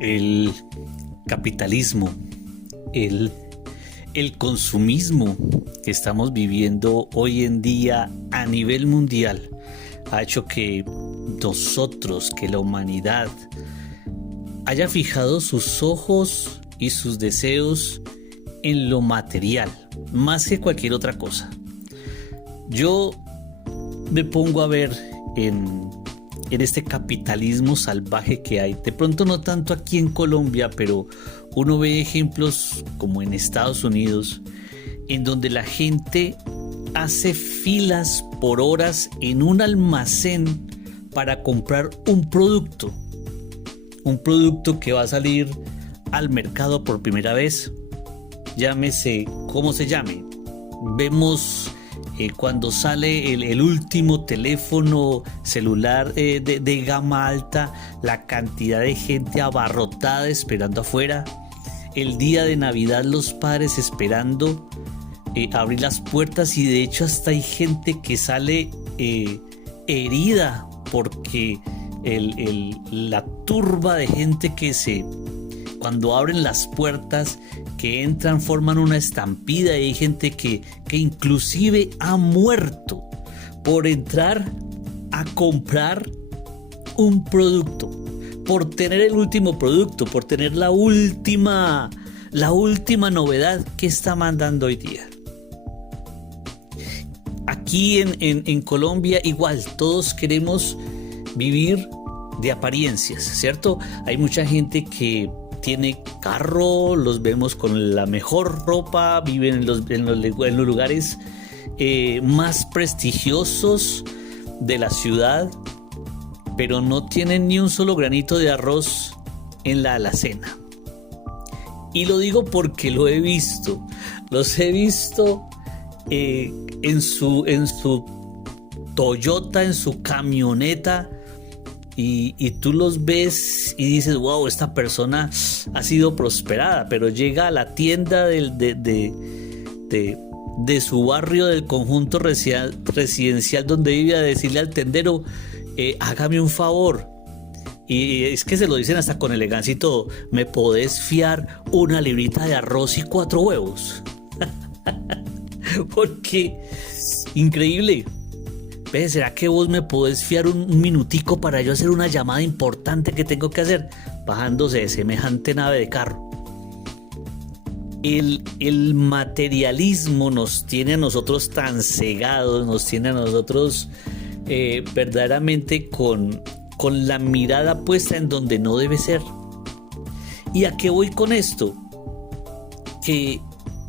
El capitalismo, el, el consumismo que estamos viviendo hoy en día a nivel mundial ha hecho que nosotros, que la humanidad haya fijado sus ojos y sus deseos en lo material, más que cualquier otra cosa. Yo me pongo a ver en este capitalismo salvaje que hay. De pronto no tanto aquí en Colombia, pero uno ve ejemplos como en Estados Unidos, en donde la gente hace filas por horas en un almacén para comprar un producto que va a salir al mercado por primera vez, llámese como se llame. Vemos cuando sale el último teléfono celular de gama alta, la cantidad de gente abarrotada esperando afuera. El día de Navidad, los padres esperando abrir las puertas, y de hecho hasta hay gente que sale herida porque la turba de gente cuando abren las puertas, que entran, forman una estampida, y hay gente que inclusive ha muerto por entrar a comprar un producto, por tener el último producto, por tener la última novedad que está mandando hoy día. Aquí en Colombia igual, todos queremos vivir de apariencias, ¿cierto? Hay mucha gente que tiene carro, los vemos con la mejor ropa, viven en los lugares más prestigiosos de la ciudad, pero no tienen ni un solo granito de arroz en la alacena. Y lo digo porque los he visto en su Toyota, en su camioneta. Y tú los ves y dices, wow, esta persona ha sido prosperada, pero llega a la tienda de su barrio, del conjunto residencial donde vive, a decirle al tendero, hágame un favor. Y es que se lo dicen hasta con elegancia y todo, ¿me podés fiar una librita de arroz y 4 huevos? Porque, increíble. ¿Será que vos me podés fiar un minutico para yo hacer una llamada importante que tengo que hacer? Bajándose de semejante nave de carro. El materialismo nos tiene a nosotros tan cegados, nos tiene a nosotros verdaderamente con la mirada puesta en donde no debe ser. ¿Y a qué voy con esto? Que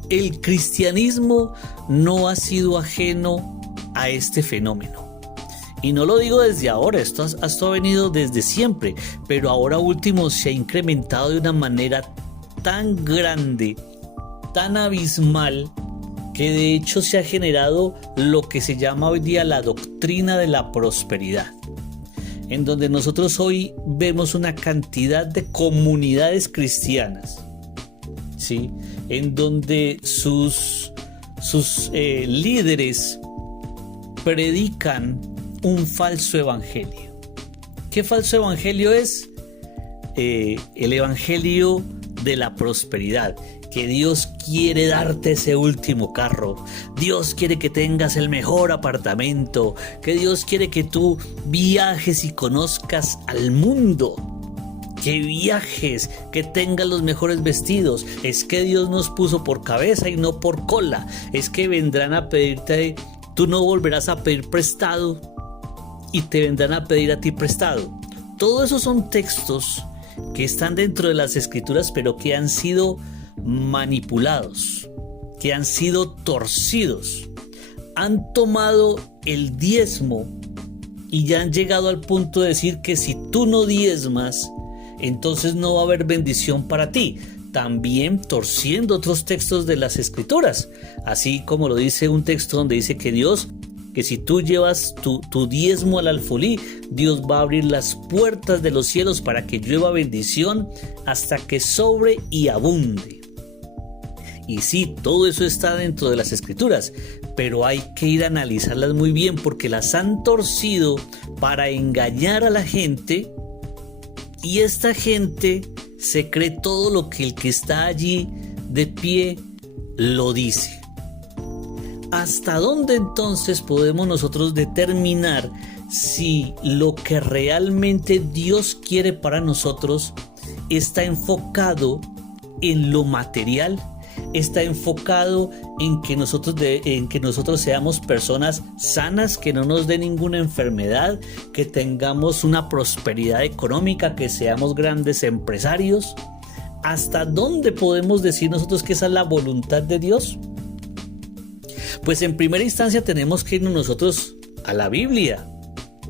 el cristianismo no ha sido ajeno a este fenómeno, y no lo digo desde ahora, esto ha venido desde siempre, pero ahora último se ha incrementado de una manera tan grande, tan abismal, que de hecho se ha generado lo que se llama hoy día la doctrina de la prosperidad, en donde nosotros hoy vemos una cantidad de comunidades cristianas, ¿sí?, en donde sus líderes predican un falso evangelio. ¿Qué falso evangelio es? El evangelio de la prosperidad, que Dios quiere darte ese último carro, Dios quiere que tengas el mejor apartamento, que Dios quiere que tú viajes y conozcas al mundo, que viajes, que tengas los mejores vestidos. Es que Dios nos puso por cabeza y no por cola. Es que vendrán a pedirte, tú no volverás a pedir prestado y te vendrán a pedir a ti prestado. Todo eso son textos que están dentro de las escrituras, pero que han sido manipulados, que han sido torcidos. Han tomado el diezmo y ya han llegado al punto de decir que si tú no diezmas, entonces no va a haber bendición para ti. También torciendo otros textos de las escrituras, así como lo dice un texto donde dice que Dios, que si tú llevas tu diezmo al alfolí, Dios va a abrir las puertas de los cielos para que llueva bendición hasta que sobre y abunde. Y sí, todo eso está dentro de las escrituras, pero hay que ir a analizarlas muy bien, porque las han torcido para engañar a la gente, y esta gente se cree todo lo que el que está allí de pie lo dice. ¿Hasta dónde entonces podemos nosotros determinar si lo que realmente Dios quiere para nosotros está enfocado en lo material? ¿Está enfocado en que nosotros seamos personas sanas, que no nos dé ninguna enfermedad, que tengamos una prosperidad económica, que seamos grandes empresarios? ¿Hasta dónde podemos decir nosotros que esa es la voluntad de Dios? Pues en primera instancia tenemos que irnos nosotros a la Biblia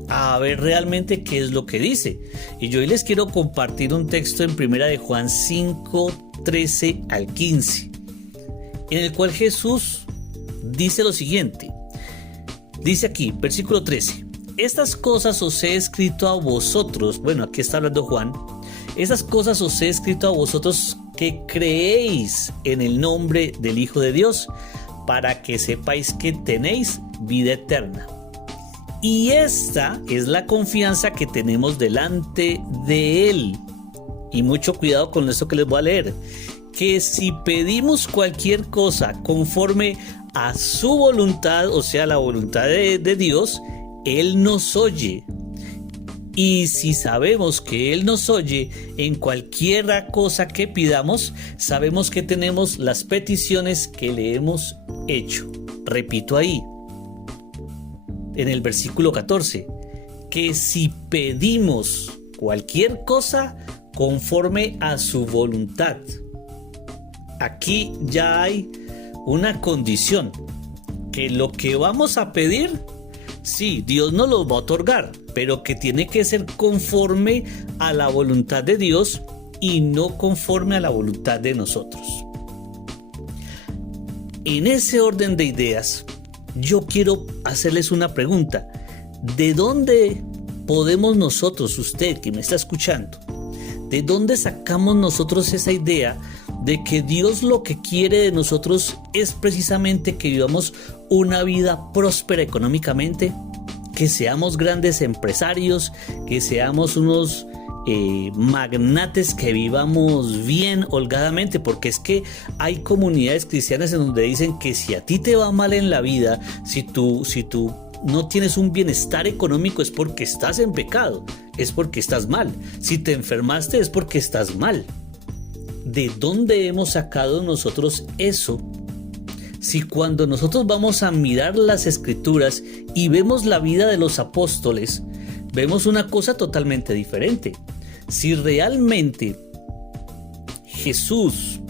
a ver realmente qué es lo que dice. Y yo hoy les quiero compartir un texto en primera de Juan 5, 13 al 15, en el cual Jesús dice lo siguiente. Dice aquí, versículo 13: estas cosas os he escrito a vosotros, bueno, aquí está hablando Juan, estas cosas os he escrito a vosotros que creéis en el nombre del Hijo de Dios, para que sepáis que tenéis vida eterna. Y esta es la confianza que tenemos delante de Él. Y mucho cuidado con esto que les voy a leer. Que si pedimos cualquier cosa conforme a su voluntad, o sea, la voluntad de Dios, Él nos oye. Y si sabemos que Él nos oye en cualquier cosa que pidamos, sabemos que tenemos las peticiones que le hemos hecho. Repito ahí, en el versículo 14, que si pedimos cualquier cosa conforme a su voluntad. Aquí ya hay una condición, que lo que vamos a pedir, sí, Dios nos lo va a otorgar, pero que tiene que ser conforme a la voluntad de Dios y no conforme a la voluntad de nosotros. En ese orden de ideas, yo quiero hacerles una pregunta. ¿De dónde podemos nosotros, usted que me está escuchando, de dónde sacamos nosotros esa idea de que Dios lo que quiere de nosotros es precisamente que vivamos una vida próspera económicamente, que seamos grandes empresarios, que seamos unos magnates, que vivamos bien, holgadamente? Porque es que hay comunidades cristianas en donde dicen que si a ti te va mal en la vida, si tú no tienes un bienestar económico, es porque estás en pecado, es porque estás mal. Si te enfermaste, es porque estás mal. ¿De dónde hemos sacado nosotros eso? Si cuando nosotros vamos a mirar las escrituras y vemos la vida de los apóstoles, vemos una cosa totalmente diferente. Si realmente Jesús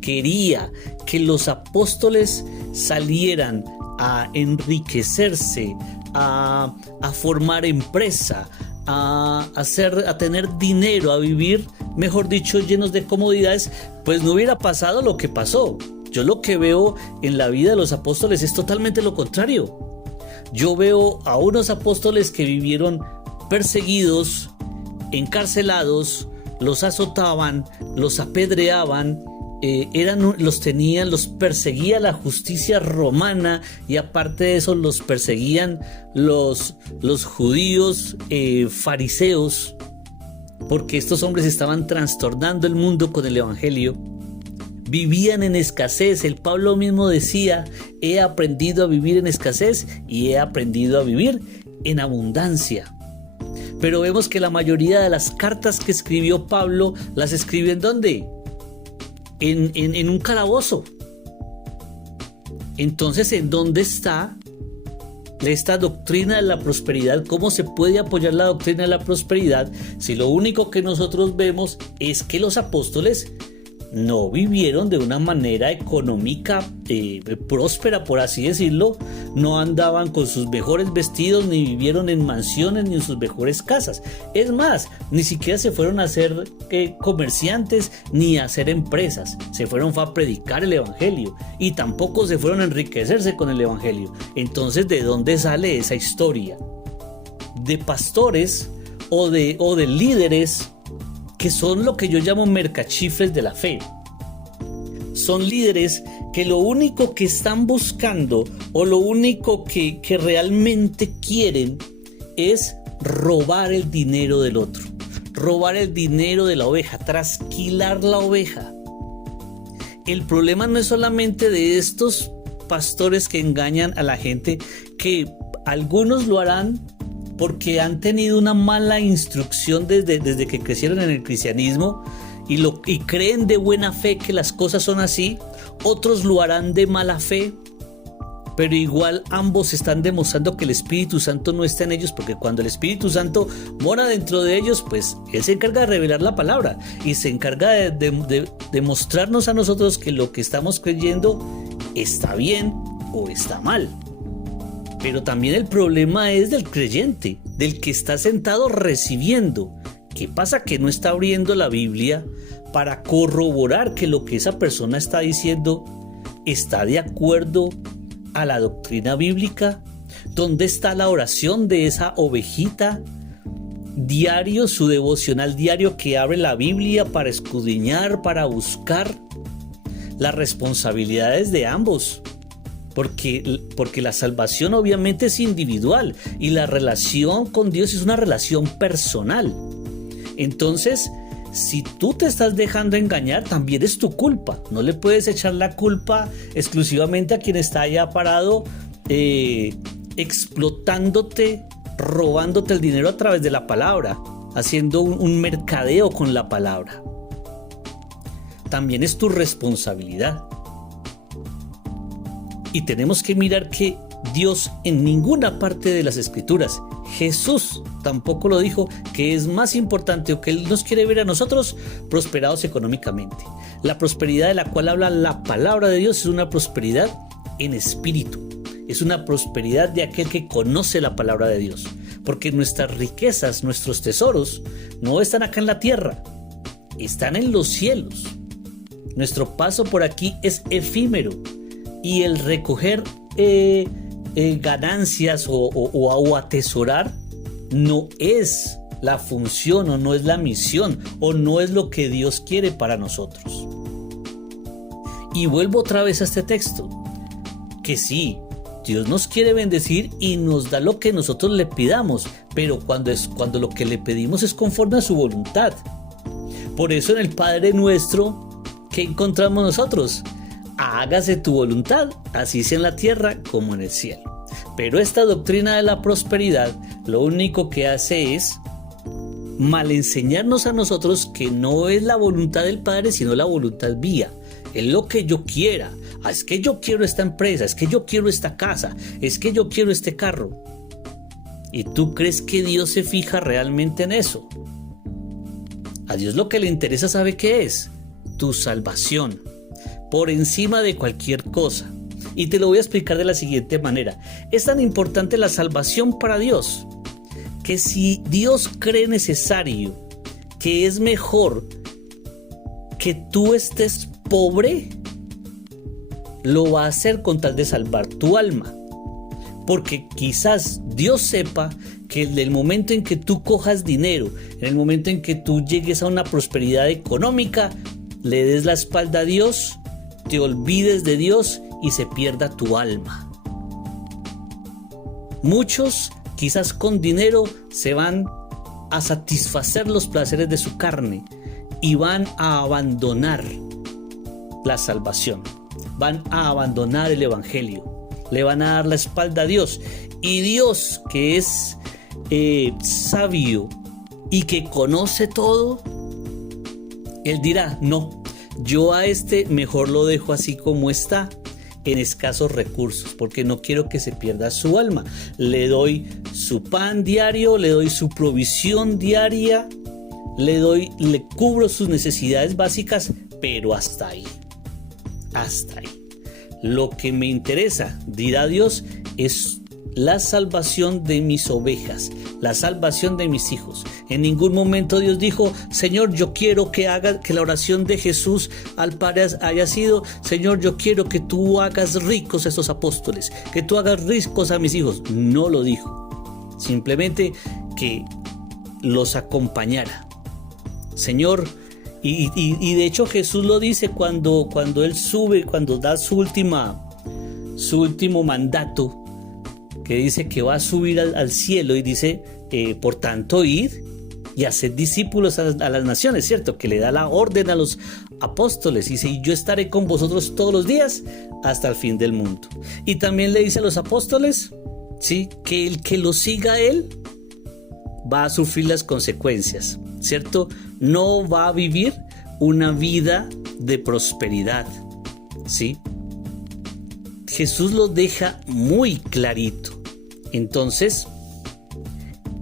quería que los apóstoles salieran a enriquecerse, a formar empresa, a tener dinero, a vivir, mejor dicho, llenos de comodidades, pues no hubiera pasado lo que pasó. Yo lo que veo en la vida de los apóstoles es totalmente lo contrario. Yo veo a unos apóstoles que vivieron perseguidos, encarcelados, los azotaban, los apedreaban, los perseguía la justicia romana, y aparte de eso los perseguían los judíos fariseos, porque estos hombres estaban trastornando el mundo con el evangelio. Vivían en escasez. El Pablo mismo decía: he aprendido a vivir en escasez y he aprendido a vivir en abundancia. Pero vemos que la mayoría de las cartas que escribió Pablo las escribió ¿en dónde? En un calabozo. Entonces, ¿en dónde está esta doctrina de la prosperidad? ¿Cómo se puede apoyar la doctrina de la prosperidad si lo único que nosotros vemos es que los apóstoles no vivieron de una manera económica próspera, por así decirlo? No andaban con sus mejores vestidos, ni vivieron en mansiones, ni en sus mejores casas. Es más, ni siquiera se fueron a ser comerciantes, ni a hacer empresas. Se fueron a predicar el evangelio, y tampoco se fueron a enriquecerse con el evangelio. Entonces, ¿de dónde sale esa historia? De pastores o de líderes que son lo que yo llamo mercachifles de la fe. Son líderes que lo único que están buscando, o lo único que realmente quieren, es robar el dinero del otro, robar el dinero de la oveja, trasquilar la oveja. El problema no es solamente de estos pastores que engañan a la gente, que algunos lo harán porque han tenido una mala instrucción desde que crecieron en el cristianismo y creen de buena fe que las cosas son así. Otros lo harán de mala fe, pero igual ambos están demostrando que el Espíritu Santo no está en ellos, porque cuando el Espíritu Santo mora dentro de ellos, pues Él se encarga de revelar la palabra y se encarga de mostrarnos a nosotros que lo que estamos creyendo está bien o está mal. Pero también el problema es del creyente, del que está sentado recibiendo. ¿Qué pasa? Que no está abriendo la Biblia para corroborar que lo que esa persona está diciendo está de acuerdo a la doctrina bíblica. ¿Dónde está la oración de esa ovejita diario, su devocional diario que abre la Biblia para escudriñar, para buscar? Las responsabilidades de ambos, porque la salvación obviamente es individual y la relación con Dios es una relación personal. Entonces, si tú te estás dejando engañar, también es tu culpa. No le puedes echar la culpa exclusivamente a quien está allá parado explotándote, robándote el dinero a través de la palabra, haciendo un mercadeo con la palabra. También es tu responsabilidad. Y tenemos que mirar que Dios en ninguna parte de las Escrituras, Jesús tampoco lo dijo, que es más importante o que Él nos quiere ver a nosotros prosperados económicamente. La prosperidad de la cual habla la palabra de Dios es una prosperidad en espíritu. Es una prosperidad de aquel que conoce la palabra de Dios. Porque nuestras riquezas, nuestros tesoros, no están acá en la tierra, están en los cielos. Nuestro paso por aquí es efímero. Y el recoger ganancias o atesorar no es la función o no es la misión o no es lo que Dios quiere para nosotros. Y vuelvo otra vez a este texto, que sí, Dios nos quiere bendecir y nos da lo que nosotros le pidamos, pero cuando lo que le pedimos es conforme a su voluntad. Por eso en el Padre Nuestro, ¿qué encontramos nosotros? Hágase tu voluntad, así sea en la tierra como en el cielo. Pero esta doctrina de la prosperidad lo único que hace es malenseñarnos a nosotros que no es la voluntad del Padre, sino la voluntad mía. Es lo que yo quiera. Es que yo quiero esta empresa, es que yo quiero esta casa, es que yo quiero este carro. ¿Y tú crees que Dios se fija realmente en eso? A Dios lo que le interesa, ¿sabe qué es? Tu salvación, por encima de cualquier cosa. Y te lo voy a explicar de la siguiente manera. Es tan importante la salvación para Dios, que si Dios cree necesario, que es mejor que tú estés pobre, lo va a hacer con tal de salvar tu alma. Porque quizás Dios sepa que en el momento en que tú cojas dinero, en el momento en que tú llegues a una prosperidad económica, le des la espalda a Dios, te olvides de Dios y se pierda tu alma. Muchos quizás con dinero se van a satisfacer los placeres de su carne y van a abandonar la salvación, van a abandonar el evangelio, le van a dar la espalda a Dios. Y Dios, que es sabio y que conoce todo, Él dirá: no, yo a este mejor lo dejo así como está, en escasos recursos, porque no quiero que se pierda su alma. Le doy su pan diario, le doy su provisión diaria, le cubro sus necesidades básicas, pero hasta ahí. Hasta ahí. Lo que me interesa, dirá Dios, es la salvación de mis ovejas, la salvación de mis hijos. En ningún momento Dios dijo: Señor, yo quiero que la oración de Jesús al Padre haya sido: Señor, yo quiero que tú hagas ricos a estos apóstoles, que tú hagas ricos a mis hijos. No lo dijo. Simplemente que los acompañara. Señor, y de hecho Jesús lo dice cuando Él sube, cuando da su último mandato, que dice que va a subir al cielo, y dice: por tanto, id y hacer discípulos a las naciones, ¿cierto? Que le da la orden a los apóstoles y dice, y yo estaré con vosotros todos los días hasta el fin del mundo. Y también le dice a los apóstoles, ¿sí? Que el que lo siga a él va a sufrir las consecuencias, ¿cierto? No va a vivir una vida de prosperidad, ¿sí? Jesús lo deja muy clarito. Entonces,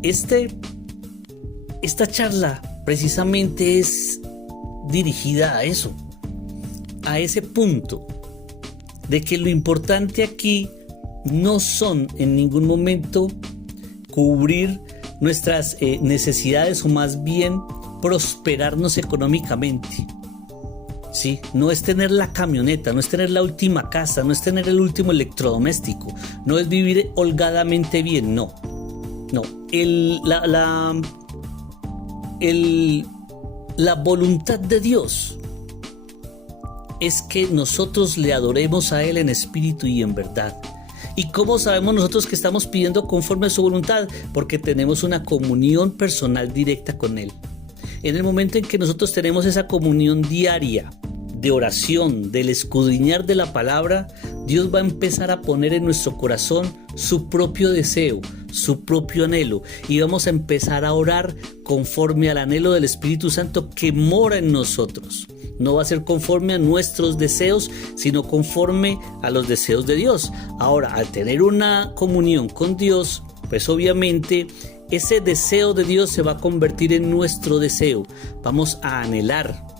esta charla precisamente es dirigida a eso, a ese punto de que lo importante aquí no son en ningún momento cubrir nuestras necesidades o más bien prosperarnos económicamente. Sí, no es tener la camioneta, no es tener la última casa, no es tener el último electrodoméstico, no es vivir holgadamente bien, no. La voluntad de Dios es que nosotros le adoremos a Él en espíritu y en verdad. ¿Y cómo sabemos nosotros que estamos pidiendo conforme a su voluntad? Porque tenemos una comunión personal directa con Él. En el momento en que nosotros tenemos esa comunión diaria de oración, del escudriñar de la palabra, Dios va a empezar a poner en nuestro corazón su propio deseo, su propio anhelo, y vamos a empezar a orar conforme al anhelo del Espíritu Santo que mora en nosotros. No va a ser conforme a nuestros deseos, sino conforme a los deseos de Dios. Ahora, al tener una comunión con Dios, pues obviamente ese deseo de Dios se va a convertir en nuestro deseo. Vamos a anhelar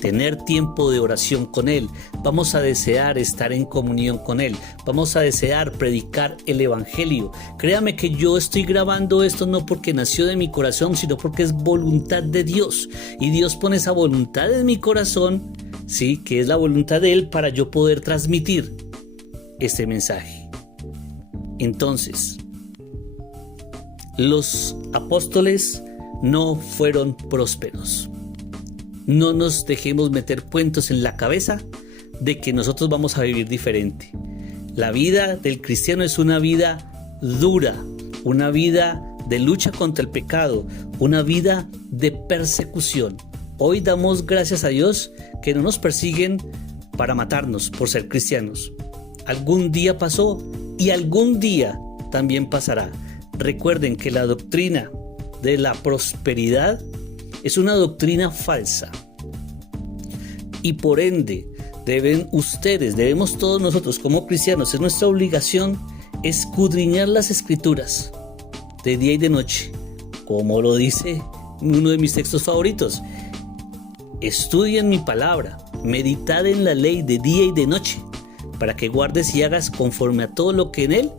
tener tiempo de oración con Él. Vamos a desear estar en comunión con Él. Vamos a desear predicar el Evangelio. Créame que yo estoy grabando esto no porque nació de mi corazón, sino porque es voluntad de Dios. Y Dios pone esa voluntad en mi corazón, sí, que es la voluntad de Él para yo poder transmitir este mensaje. Entonces, los apóstoles no fueron prósperos. No nos dejemos meter cuentos en la cabeza de que nosotros vamos a vivir diferente. La vida del cristiano es una vida dura, una vida de lucha contra el pecado, una vida de persecución. Hoy damos gracias a Dios que no nos persiguen para matarnos por ser cristianos. Algún día pasó y algún día también pasará. Recuerden que la doctrina de la prosperidad es una doctrina falsa y por ende debemos todos nosotros como cristianos, es nuestra obligación escudriñar las escrituras de día y de noche, como lo dice uno de mis textos favoritos. Estudien mi palabra, meditad en la ley de día y de noche, para que guardes y hagas conforme a todo lo que en él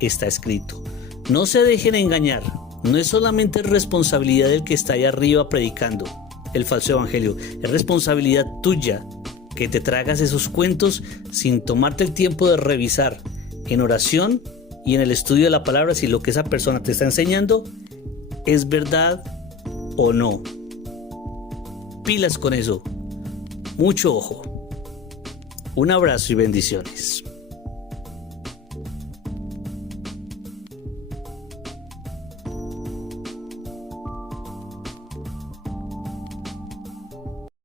está escrito. No se dejen engañar. No es solamente responsabilidad del que está ahí arriba predicando el falso evangelio, es responsabilidad tuya que te tragas esos cuentos sin tomarte el tiempo de revisar en oración y en el estudio de la palabra si lo que esa persona te está enseñando es verdad o no. Pilas con eso. Mucho ojo. Un abrazo y bendiciones.